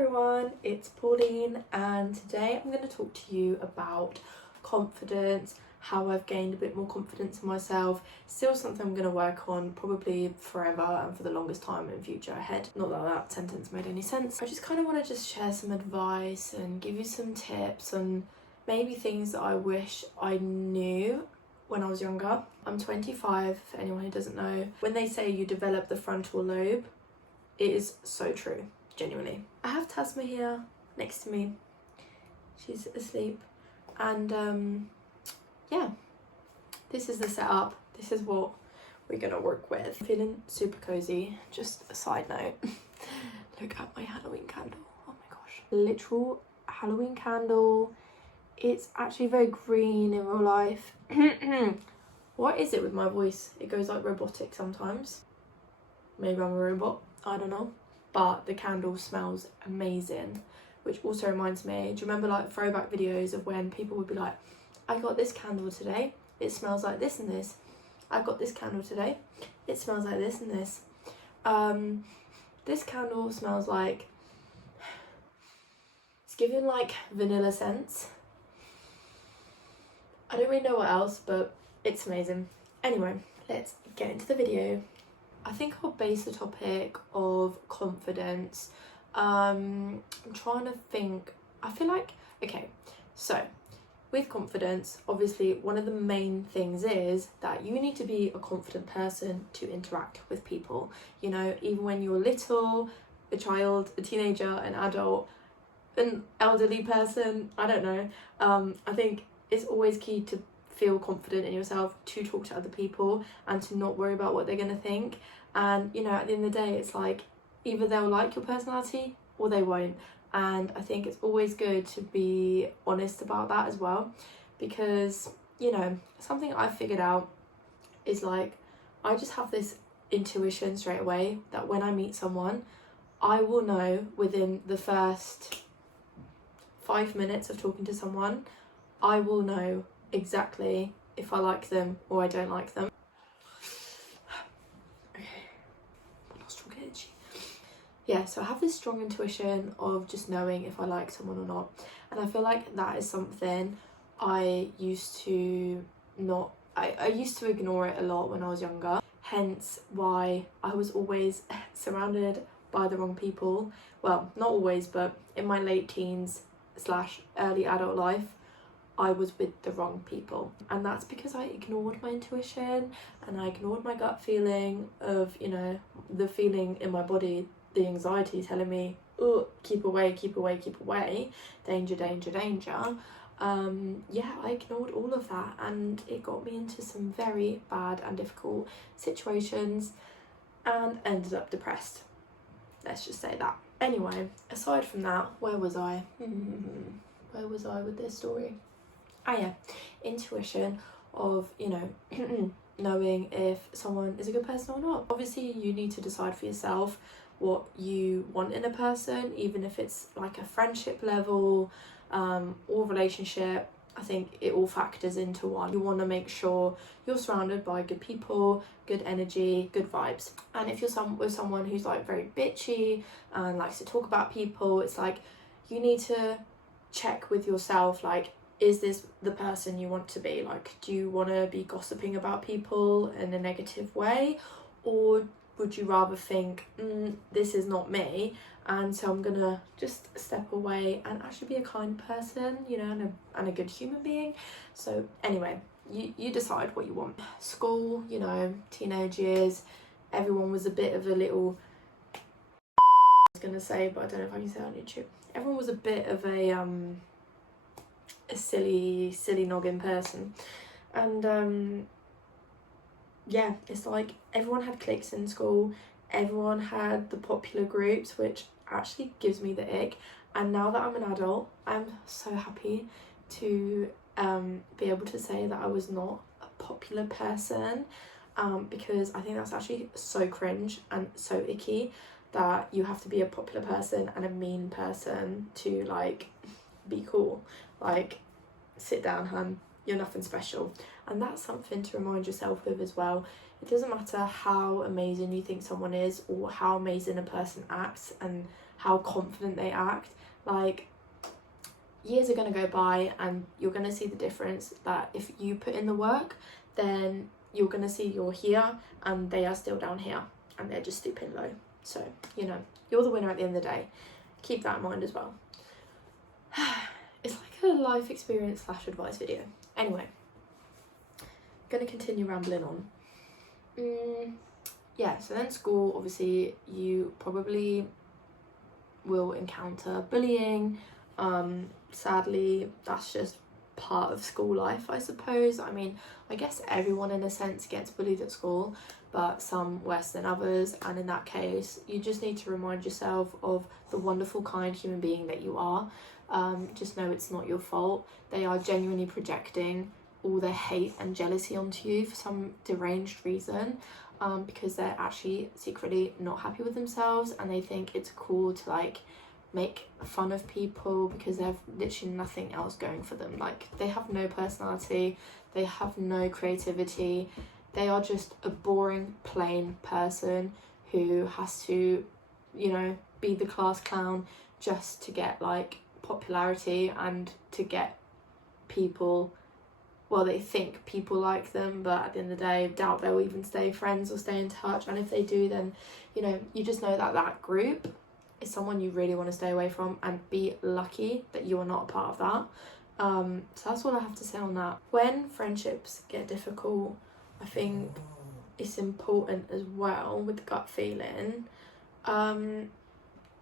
everyone, it's Pauline, and today I'm going to talk to you about confidence, how I've gained a bit more confidence in myself. Still something I'm going to work on probably forever and for the longest time in future ahead. Not that that sentence made any sense. I just kind of want to just share some advice and give you some tips and maybe things that I wish I knew when I was younger. I'm 25, for anyone who doesn't know. When they say you develop the frontal lobe, it is so true. Genuinely. I have Tasma here next to me. She's asleep, and yeah, this is the setup. This is what we're gonna work with. I'm feeling super cozy. Just a side note, look at my Halloween candle. Oh my gosh, literal Halloween candle. It's actually very green in real life. What is it with my voice? It goes like robotic sometimes. Maybe I'm a robot, I don't know. But the candle smells amazing, which also reminds me, do you remember like throwback videos of when people would be like, I got this candle today, it smells like this and this. I got this candle today, it smells like this and this. This candle smells like, it's giving like vanilla scents. I don't really know what else, but it's amazing. Anyway, let's get into the video. I think I'll base the topic of confidence. I'm trying to think. I feel like, okay, so with confidence, obviously one of the main things is that you need to be a confident person to interact with people. You know, even when you're little, a child, a teenager, an adult, an elderly person, I don't know. I think it's always key to feel confident in yourself, to talk to other people and to not worry about what they're going to think. And you know, at the end of the day, it's like either they'll like your personality or they won't. And I think it's always good to be honest about that as well, because you know, something I've figured out is like I just have this intuition straight away that when I meet someone, I will know within the first 5 minutes of talking to someone, I will know exactly if I like them or I don't like them. Okay, I'm not strong energy. Yeah, so I have this strong intuition of just knowing if I like someone or not, and I feel like that is something I used to not. I used to ignore it a lot when I was younger. Hence why I was always surrounded by the wrong people. Well, not always, but in my late teens / early adult life, I was with the wrong people, and that's because I ignored my intuition and I ignored my gut feeling of, you know, the feeling in my body, the anxiety telling me, oh, keep away, keep away, keep away, danger, danger, danger. Yeah, I ignored all of that, and it got me into some very bad and difficult situations and ended up depressed. Let's just say that. Anyway, aside from that, where was I? Where was I with this story? Ah yeah, intuition of, you know, knowing if someone is a good person or not. Obviously you need to decide for yourself what you want in a person, even if it's like a friendship level or relationship. I think it all factors into one. You want to make sure you're surrounded by good people, good energy, good vibes. And if you're with someone who's like very bitchy and likes to talk about people, it's like you need to check with yourself, like, is this the person you want to be? Like, do you want to be gossiping about people in a negative way, or would you rather think, this is not me, and so I'm gonna just step away and actually be a kind person, you know, and a good human being? So anyway, you decide what you want. School, you know, teenage years, everyone was a bit of a little, I was gonna say, but I don't know if I can say it on YouTube. Everyone was a bit of a silly noggin person, and yeah, it's like everyone had cliques in school, everyone had the popular groups, which actually gives me the ick. And now that I'm an adult, I'm so happy to be able to say that I was not a popular person, because I think that's actually so cringe and so icky that you have to be a popular person and a mean person to like be cool. Like, sit down, hun, you're nothing special. And that's something to remind yourself of as well. It doesn't matter how amazing you think someone is or how amazing a person acts and how confident they act. Like, years are going to go by and you're going to see the difference that if you put in the work, then you're going to see you're here and they are still down here and they're just stooping low. So, you know, you're the winner at the end of the day. Keep that in mind as well. It's like a life experience / advice video. Anyway, gonna continue rambling on. Yeah, so then school, obviously you probably will encounter bullying. Sadly, that's just part of school life, I suppose. I mean, I guess everyone in a sense gets bullied at school, but some worse than others, and in that case you just need to remind yourself of the wonderful, kind human being that you are. Just know it's not your fault. They are genuinely projecting all their hate and jealousy onto you for some deranged reason, because they're actually secretly not happy with themselves and they think it's cool to like make fun of people because they have literally nothing else going for them. Like, they have no personality, they have no creativity, they are just a boring, plain person who has to, you know, be the class clown just to get like popularity and to get people, well, they think people like them, but at the end of the day, I doubt they'll even stay friends or stay in touch. And if they do, then, you know, you just know that that group is someone you really want to stay away from, and be lucky that you are not a part of that. So that's what I have to say on that. When friendships get difficult, I think it's important as well with the gut feeling. I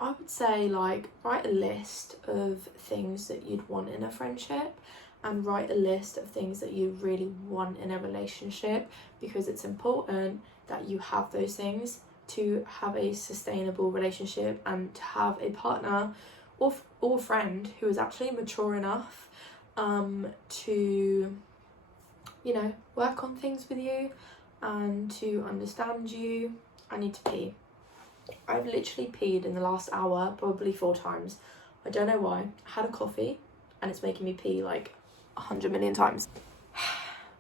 would say, like, write a list of things that you'd want in a friendship and write a list of things that you really want in a relationship, because it's important that you have those things to have a sustainable relationship and to have a partner or friend who is actually mature enough to, you know, work on things with you and to understand you. I need to pee. I've literally peed in the last hour probably 4 times. I don't know why. I had a coffee and it's making me pee like 100 million times.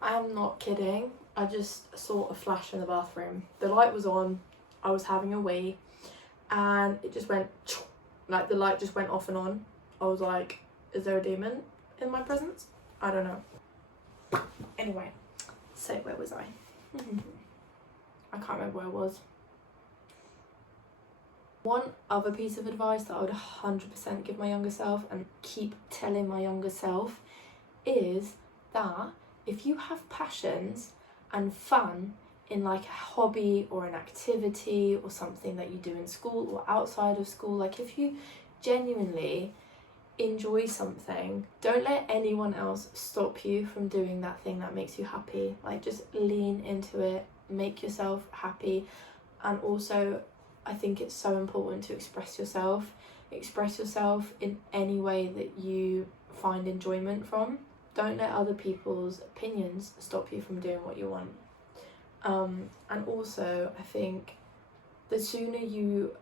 I am not kidding. I just saw a flash in the bathroom. The light was on, I was having a wee, and it just went, like the light just went off and on. I was like, is there a demon in my presence? I don't know. Anyway, so where was I? I can't remember where I was. One other piece of advice that I would 100% give my younger self and keep telling my younger self is that if you have passions and fun in like a hobby or an activity or something that you do in school or outside of school, like if you genuinely enjoy something, don't let anyone else stop you from doing that thing that makes you happy. Like, just lean into it, make yourself happy. And also, I think it's so important to express yourself in any way that you find enjoyment from. Don't let other people's opinions stop you from doing what you want. And also, I think the sooner you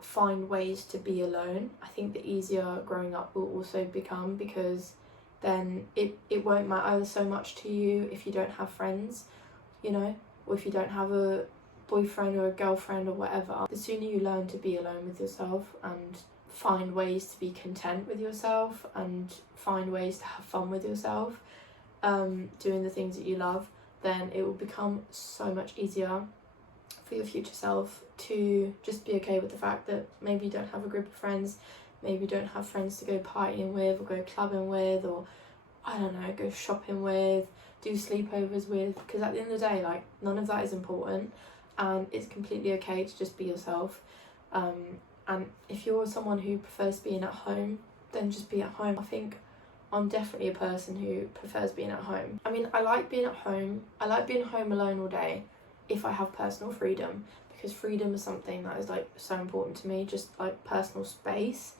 find ways to be alone, I think the easier growing up will also become, because then it won't matter so much to you if you don't have friends, you know, or if you don't have a boyfriend or a girlfriend or whatever. The sooner you learn to be alone with yourself and find ways to be content with yourself and find ways to have fun with yourself, doing the things that you love, then it will become so much easier for your future self to just be okay with the fact that maybe you don't have a group of friends, maybe you don't have friends to go partying with or go clubbing with, or I don't know, go shopping with, do sleepovers with, because at the end of the day, like, none of that is important, and it's completely okay to just be yourself. And if you're someone who prefers being at home, then just be at home. I think I'm definitely a person who prefers being at home. I mean, I like being at home. I like being home alone all day if I have personal freedom, because freedom is something that is like so important to me, just like personal space.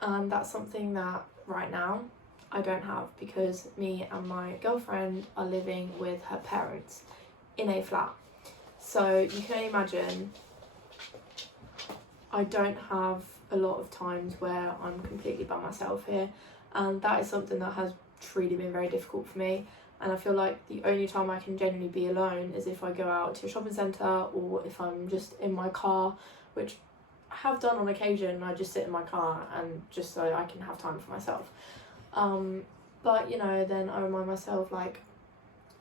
And that's something that right now I don't have, because me and my girlfriend are living with her parents in a flat. So you can only imagine I don't have a lot of times where I'm completely by myself here, and that is something that has truly been very difficult for me. And I feel like the only time I can genuinely be alone is if I go out to a shopping centre or if I'm just in my car, which have done on occasion. I just sit in my car and just so I can have time for myself. But you know, then I remind myself, like,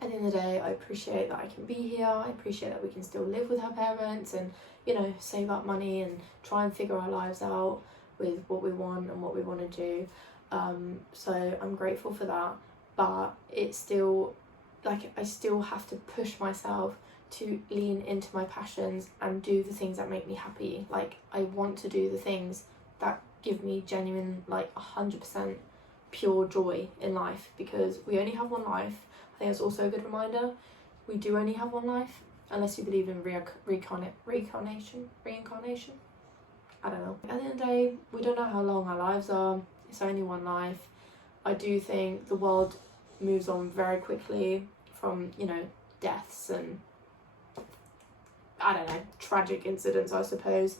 at the end of the day, I appreciate that I can be here. I appreciate that we can still live with our parents and, you know, save up money and try and figure our lives out with what we want and what we want to do. So I'm grateful for that, but it's still, like, I still have to push myself to lean into my passions and do the things that make me happy. Like, I want to do the things that give me genuine, like, 100% pure joy in life, because we only have one life. I think it's also a good reminder, we do only have one life, unless you believe in reincarnation. I don't know. At the end of the day, we don't know how long our lives are. It's only one life. I do think the world moves on very quickly from, you know, deaths and, I don't know, tragic incidents, I suppose.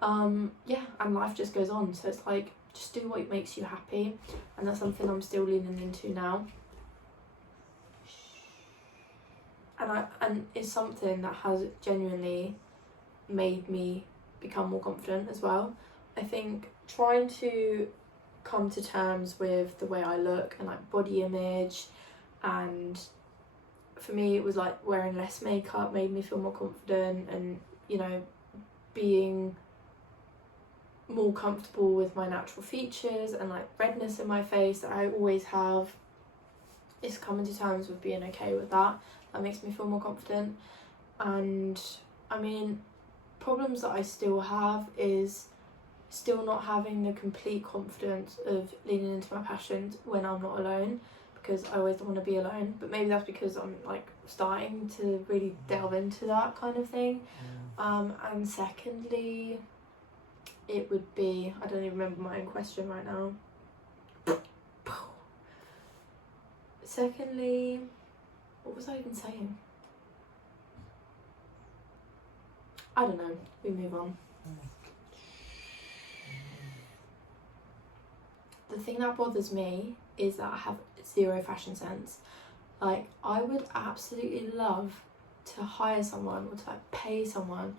Yeah, and life just goes on. So it's like, just do what makes you happy, and that's something I'm still leaning into now. And it's something that has genuinely made me become more confident as well. I think trying to come to terms with the way I look and like body image, and for me it was like wearing less makeup made me feel more confident, and, you know, being more comfortable with my natural features and like redness in my face that I always have. It's coming to terms with being okay with that. That makes me feel more confident. And I mean, problems that I still have is still not having the complete confidence of leaning into my passions when I'm not alone, because I always want to be alone. But maybe that's because I'm like starting to really delve into that kind of thing. And secondly, it would be, I don't even remember my own question right now. Secondly, what was I even saying? I don't know, we move on. The thing that bothers me is that I have zero fashion sense. Like, I would absolutely love to hire someone or to like pay someone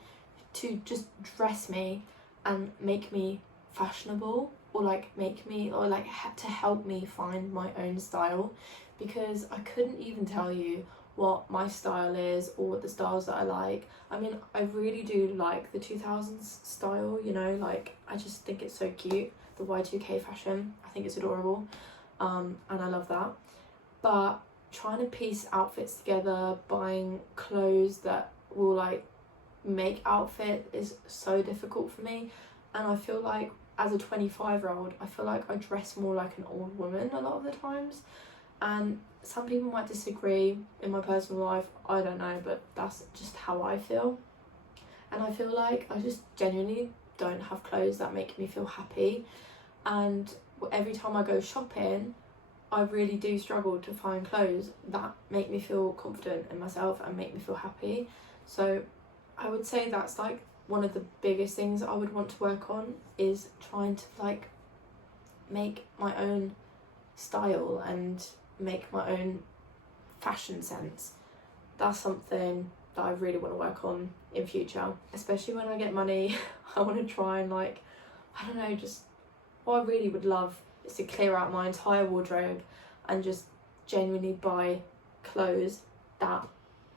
to just dress me and make me fashionable, or like make me, or like to help me find my own style, because I couldn't even tell you what my style is or what the styles that I like. I mean, I really do like the 2000s style, you know, like I just think it's so cute, the Y2K fashion. I think it's adorable, and I love that. But trying to piece outfits together, buying clothes that will like make outfit is so difficult for me. And I feel like as a 25-year-old, I feel like I dress more like an old woman a lot of the times. And some people might disagree in my personal life, I don't know, but that's just how I feel. And I feel like I just genuinely don't have clothes that make me feel happy. And every time I go shopping, I really do struggle to find clothes that make me feel confident in myself and make me feel happy. So I would say that's like one of the biggest things I would want to work on, is trying to like make my own style and make my own fashion sense. That's something that I really want to work on in future, especially when I get money. I want to try and like, I don't know, just what I really would love is to clear out my entire wardrobe and just genuinely buy clothes that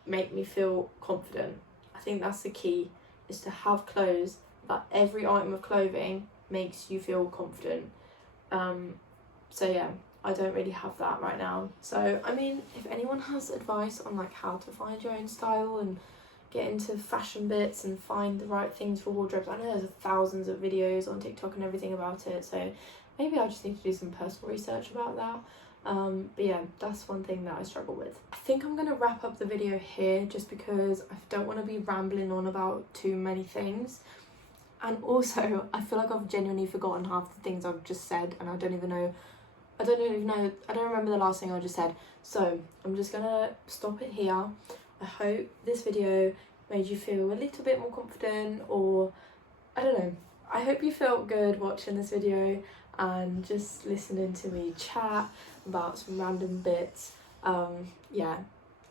make me feel confident. I think that's the key, is to have clothes that every item of clothing makes you feel confident. So yeah, I don't really have that right now. So I mean, if anyone has advice on like how to find your own style and get into fashion bits and find the right things for wardrobes, I know there's thousands of videos on TikTok and everything about it, so maybe I just need to do some personal research about that. But yeah, that's one thing that I struggle with. I think I'm gonna wrap up the video here, just because I don't want to be rambling on about too many things. And also, I feel like I've genuinely forgotten half the things I've just said, and I don't remember the last thing I just said. So I'm just gonna stop it here. I hope this video made you feel a little bit more confident, or I don't know. I hope you felt good watching this video and just listening to me chat about some random bits. Yeah,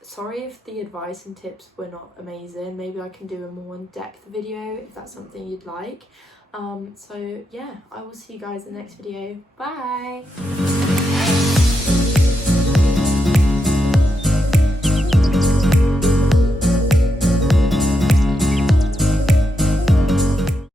sorry if the advice and tips were not amazing. Maybe I can do a more in-depth video if that's something you'd like. So yeah, I will see you guys in the next video. Bye.